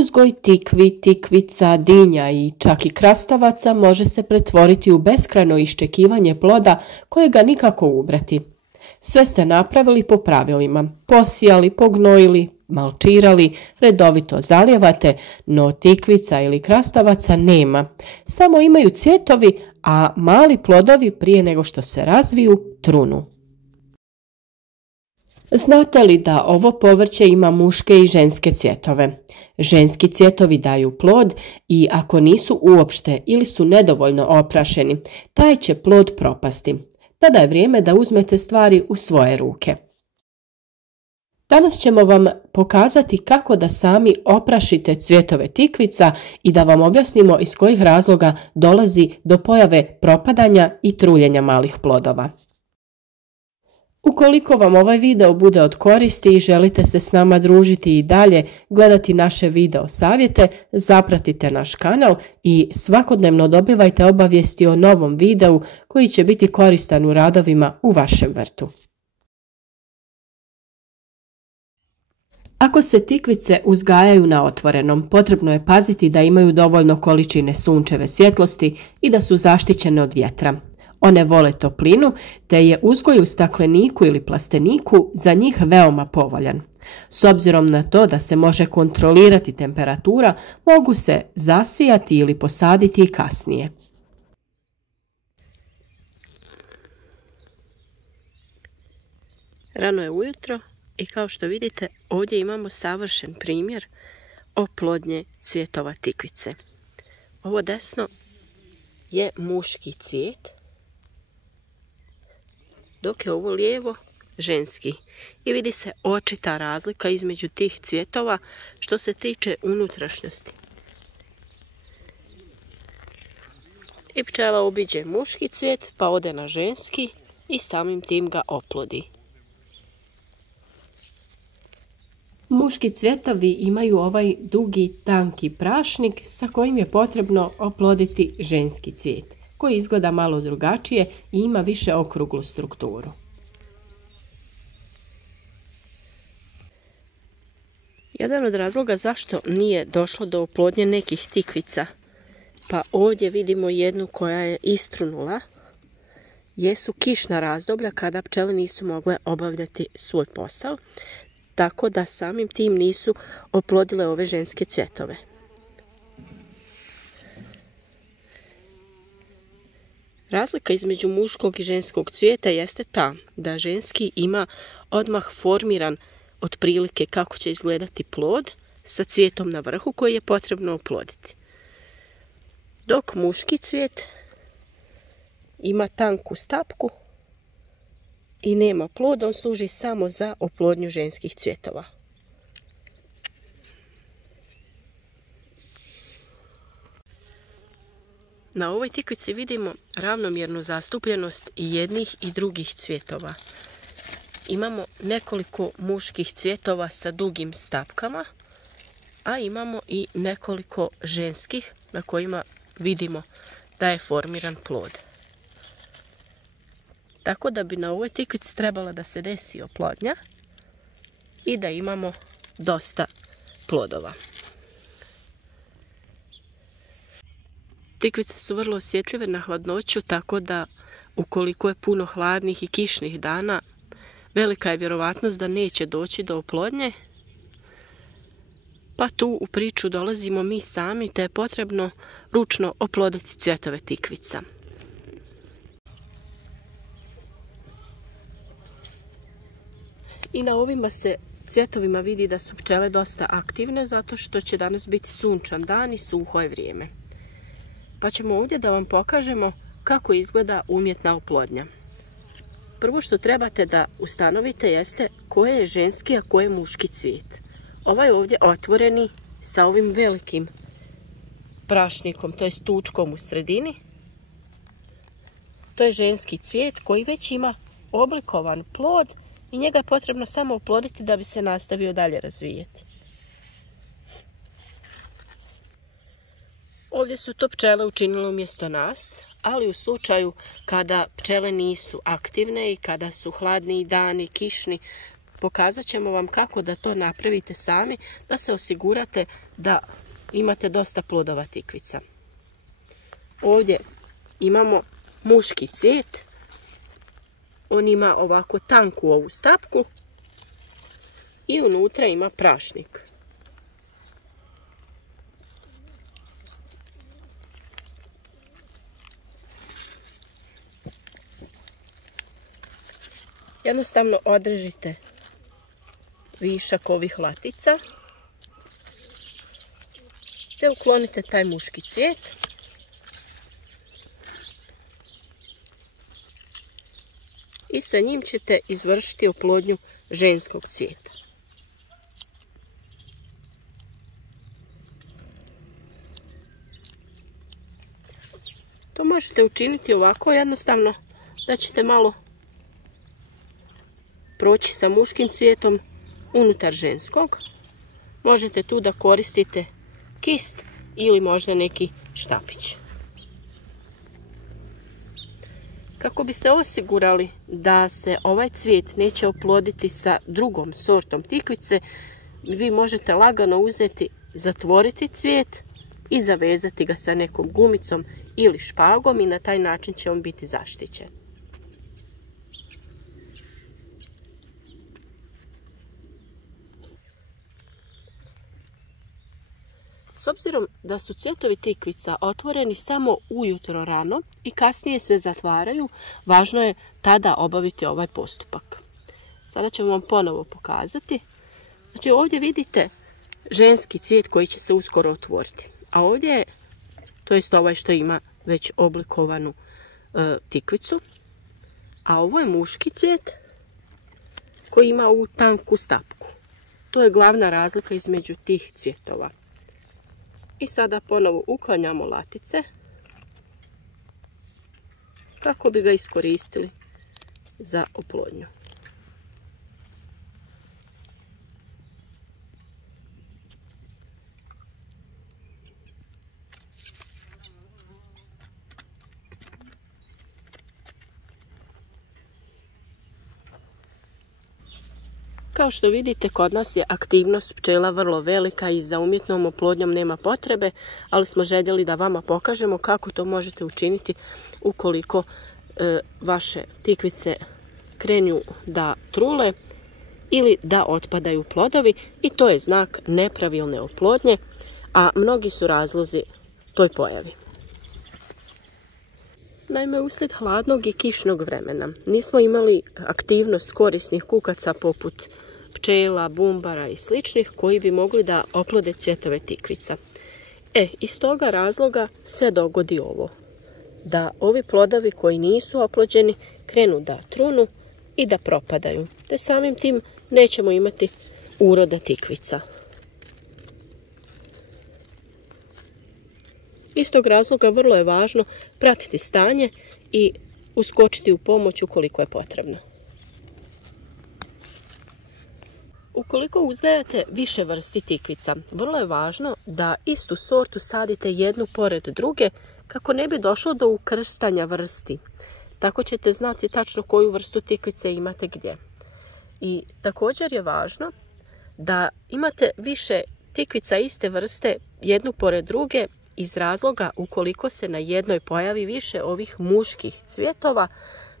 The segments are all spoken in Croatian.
Uzgoj tikvi, tikvica, dinja i čak i krastavaca može se pretvoriti u beskrajno iščekivanje ploda kojega nikako ubrati. Sve ste napravili po pravilima, posijali, pognojili, malčirali, redovito zalijevate, no tikvica ili krastavaca nema. Samo imaju cvjetovi, a mali plodovi prije nego što se razviju trunu. Znate li da ovo povrće ima muške i ženske cvjetove? Ženski cvjetovi daju plod i ako nisu uopšte ili su nedovoljno oprašeni, taj će plod propasti. Tada je vrijeme da uzmete stvari u svoje ruke. Danas ćemo vam pokazati kako da sami oprašite cvjetove tikvica i da vam objasnimo iz kojih razloga dolazi do pojave propadanja i truljenja malih plodova. Ukoliko vam ovaj video bude od koristi i želite se s nama družiti i dalje, gledati naše video savjete, zapratite naš kanal i svakodnevno dobivajte obavijesti o novom videu koji će biti koristan u radovima u vašem vrtu. Ako se tikvice uzgajaju na otvorenom, potrebno je paziti da imaju dovoljno količine sunčeve svjetlosti i da su zaštićene od vjetra. One vole toplinu, te je uzgoj u stakleniku ili plasteniku za njih veoma povoljan. S obzirom na to da se može kontrolirati temperatura, mogu se zasijati ili posaditi i kasnije. Rano je ujutro i kao što vidite ovdje imamo savršen primjer oplodnje cvjetova tikvice. Ovo desno je muški cvijet, dok je ovo lijevo ženski. I vidi se očita razlika između tih cvjetova što se tiče unutrašnjosti. I pčela obiđe muški cvijet pa ode na ženski i samim tim ga oplodi. Muški cvjetovi imaju ovaj dugi, tanki prašnik sa kojim je potrebno oploditi ženski cvijet, koji izgleda malo drugačije i ima više okruglu strukturu. Jedan od razloga zašto nije došlo do oplodnje nekih tikvica, pa ovdje vidimo jednu koja je istrunula, jesu kišna razdoblja kada pčele nisu mogle obavljati svoj posao, tako da samim tim nisu oplodile ove ženske cvjetove. Razlika između muškog i ženskog cvijeta jeste ta da ženski ima odmah formiran otprilike kako će izgledati plod sa cvijetom na vrhu koji je potrebno oploditi. Dok muški cvijet ima tanku stapku i nema plod, on služi samo za oplodnju ženskih cvjetova. Na ovoj tikvici vidimo ravnomjernu zastupljenost i jednih i drugih cvjetova. Imamo nekoliko muških cvjetova sa dugim stapkama, a imamo i nekoliko ženskih na kojima vidimo da je formiran plod. Tako da bi na ovoj tikvici trebala da se desi oplodnja i da imamo dosta plodova. Tikvice su vrlo osjetljive na hladnoću, tako da ukoliko je puno hladnih i kišnih dana, velika je vjerovatnost da neće doći do oplodnje. Pa tu u priču dolazimo mi sami, te je potrebno ručno oploditi cvjetove tikvica. I na ovima se cvjetovima vidi da su pčele dosta aktivne zato što će danas biti sunčan dan i suho je vrijeme. Pa ćemo ovdje da vam pokažemo kako izgleda umjetna oplodnja. Prvo što trebate da ustanovite jeste koje je ženski, a koje je muški cvijet. Ovaj ovdje otvoreni sa ovim velikim prašnikom, to je tučkom u sredini. To je ženski cvijet koji već ima oblikovan plod i njega je potrebno samo oploditi da bi se nastavio dalje razvijeti. Ovdje su to pčele učinile umjesto nas, ali u slučaju kada pčele nisu aktivne i kada su hladni dani, kišni, pokazat ćemo vam kako da to napravite sami, da se osigurate da imate dosta plodova tikvica. Ovdje imamo muški cvijet. On ima ovako tanku ovu stapku i unutra ima prašnik. Jednostavno odrežite višak ovih latica te uklonite taj muški cvijet. I sa njim ćete izvršiti oplodnju ženskog cvijeta. To možete učiniti ovako jednostavno, da ćete malo proći sa muškim cvijetom unutar ženskog. Možete tu da koristite kist ili možda neki štapić. Kako bi se osigurali da se ovaj cvijet neće oploditi sa drugom sortom tikvice, vi možete lagano uzeti, zatvoriti cvijet i zavezati ga sa nekom gumicom ili špagom i na taj način će on biti zaštićen. S obzirom da su cvjetovi tikvica otvoreni samo ujutro rano i kasnije se zatvaraju, važno je tada obaviti ovaj postupak. Sada ćemo vam ponovo pokazati. Znači ovdje vidite ženski cvijet koji će se uskoro otvoriti. A ovdje je, to jest ovaj što ima već oblikovanu tikvicu. A ovo je muški cvijet koji ima ovu tanku stapku. To je glavna razlika između tih cvjetova. I sada ponovo uklanjamo latice kako bi ga iskoristili za oplodnju. Kao što vidite, kod nas je aktivnost pčela vrlo velika i za umjetnom oplodnjom nema potrebe, ali smo željeli da vama pokažemo kako to možete učiniti ukoliko vaše tikvice krenu da trule ili da otpadaju plodovi, i to je znak nepravilne oplodnje, a mnogi su razlozi toj pojavi. Naime, uslijed hladnog i kišnog vremena nismo imali aktivnost korisnih kukaca poput pčela, bumbara i sličnih koji bi mogli da oplode cvjetove tikvica. Iz toga razloga se dogodi ovo. Da ovi plodovi koji nisu oplođeni krenu da trunu i da propadaju. Te samim tim nećemo imati uroda tikvica. Iz tog razloga vrlo je važno pratiti stanje i uskočiti u pomoć ukoliko je potrebno. Ukoliko uzgajate više vrsti tikvica, vrlo je važno da istu sortu sadite jednu pored druge kako ne bi došlo do ukrštanja vrsti. Tako ćete znati tačno koju vrstu tikvice imate gdje. I također je važno da imate više tikvica iste vrste jednu pored druge iz razloga ukoliko se na jednoj pojavi više ovih muških cvjetova,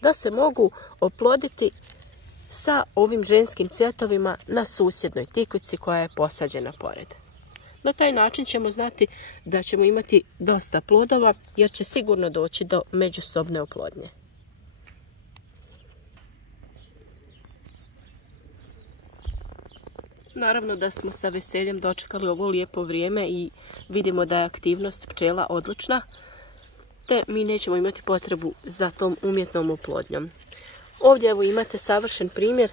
da se mogu oploditi sa ovim ženskim cvjetovima na susjednoj tikvici koja je posađena pored. Na taj način ćemo znati da ćemo imati dosta plodova jer će sigurno doći do međusobne oplodnje. Naravno da smo sa veseljem dočekali ovo lijepo vrijeme i vidimo da je aktivnost pčela odlična, te mi nećemo imati potrebu za tom umjetnom oplodnjom. Ovdje evo imate savršen primjer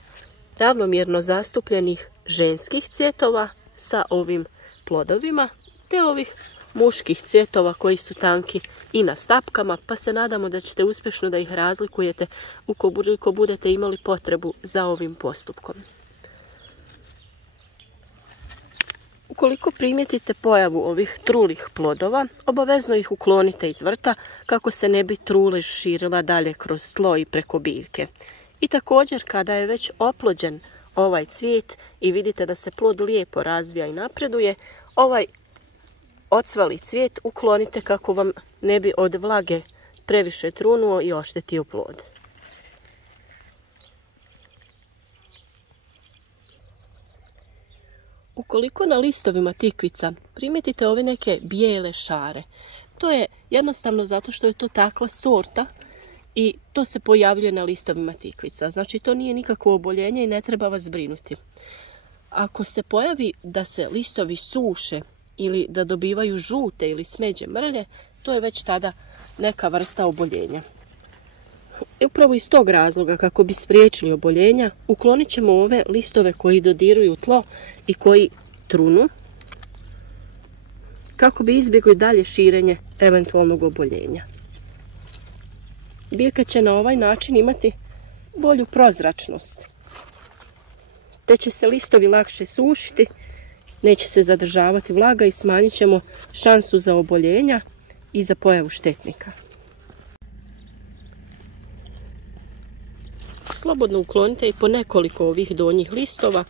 ravnomjerno zastupljenih ženskih cvjetova sa ovim plodovima, te ovih muških cvjetova koji su tanki i na stapkama, pa se nadamo da ćete uspješno da ih razlikujete ukoliko budete imali potrebu za ovim postupkom. Ukoliko primijetite pojavu ovih trulih plodova, obavezno ih uklonite iz vrta kako se ne bi trulež širila dalje kroz tlo i preko biljke. I također kada je već oplođen ovaj cvijet i vidite da se plod lijepo razvija i napreduje. Ovaj ocvali cvijet uklonite kako vam ne bi od vlage previše trunuo i oštetio plod. Ukoliko na listovima tikvica primijetite ove neke bijele šare, to je jednostavno zato što je to takva sorta i to se pojavljuje na listovima tikvica. Znači to nije nikakvo oboljenje i ne treba vas brinuti. Ako se pojavi da se listovi suše ili da dobivaju žute ili smeđe mrlje, to je već tada neka vrsta oboljenja. I upravo iz tog razloga, kako bi spriječili oboljenja, uklonit ćemo ove listove koji dodiruju tlo i koji trunu, kako bi izbjegli dalje širenje eventualnog oboljenja. Biljka će na ovaj način imati bolju prozračnost, te će se listovi lakše sušiti, neće se zadržavati vlaga i smanjit ćemo šansu za oboljenja i za pojavu štetnika. Slobodno uklonite i po nekoliko ovih donjih listova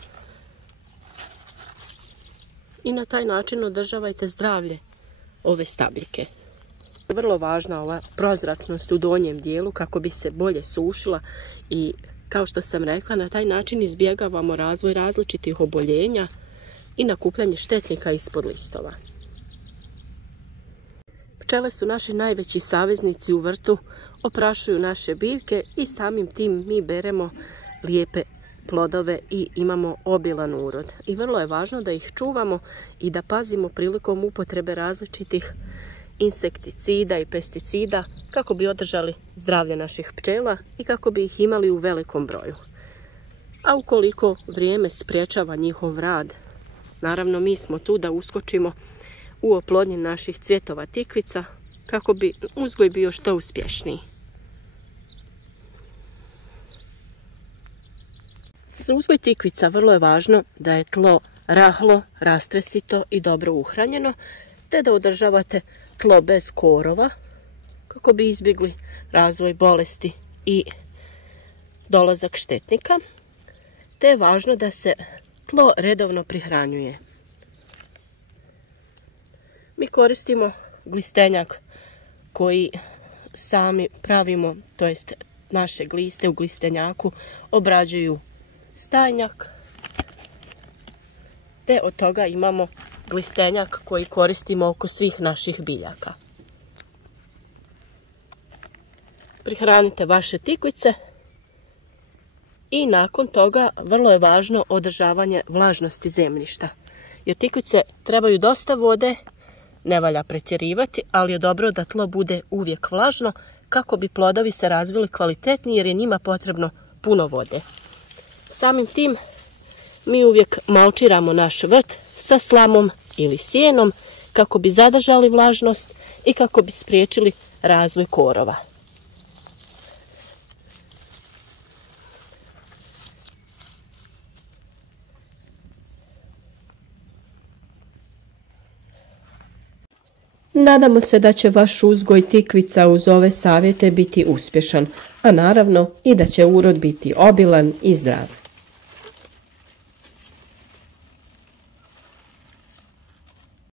i na taj način održavajte zdravlje ove stabljike. Vrlo važna ova prozračnost u donjem dijelu kako bi se bolje sušila i kao što sam rekla, na taj način izbjegavamo razvoj različitih oboljenja i nakupljanje štetnika ispod listova. Pčele su naši najveći saveznici u vrtu, oprašuju naše biljke i samim tim mi beremo lijepe plodove i imamo obilan urod. I vrlo je važno da ih čuvamo i da pazimo prilikom upotrebe različitih insekticida i pesticida kako bi održali zdravlje naših pčela i kako bi ih imali u velikom broju. A ukoliko vrijeme spriječava njihov rad, naravno mi smo tu da uskočimo u oplodnji naših cvjetova tikvica kako bi uzgoj bio što uspješniji. Za uzgoj tikvica vrlo je važno da je tlo rahlo, rastresito i dobro uhranjeno, te da održavate tlo bez korova kako bi izbjegli razvoj bolesti i dolazak štetnika, te je važno da se tlo redovno prihranjuje. Mi koristimo glistenjak koji sami pravimo, to jest naše gliste u glistenjaku obrađuju stajnjak, te od toga imamo glistenjak koji koristimo oko svih naših biljaka. Prihranite vaše tikvice i nakon toga vrlo je važno održavanje vlažnosti zemljišta. Jer tikvice trebaju dosta vode, ne valja pretjerivati, ali je dobro da tlo bude uvijek vlažno kako bi plodovi se razvili kvalitetni jer je njima potrebno puno vode. Samim tim mi uvijek malčiramo naš vrt sa slamom ili sjenom kako bi zadržali vlažnost i kako bi spriječili razvoj korova. Nadamo se da će vaš uzgoj tikvica uz ove savjete biti uspješan, a naravno i da će urod biti obilan i zdrav.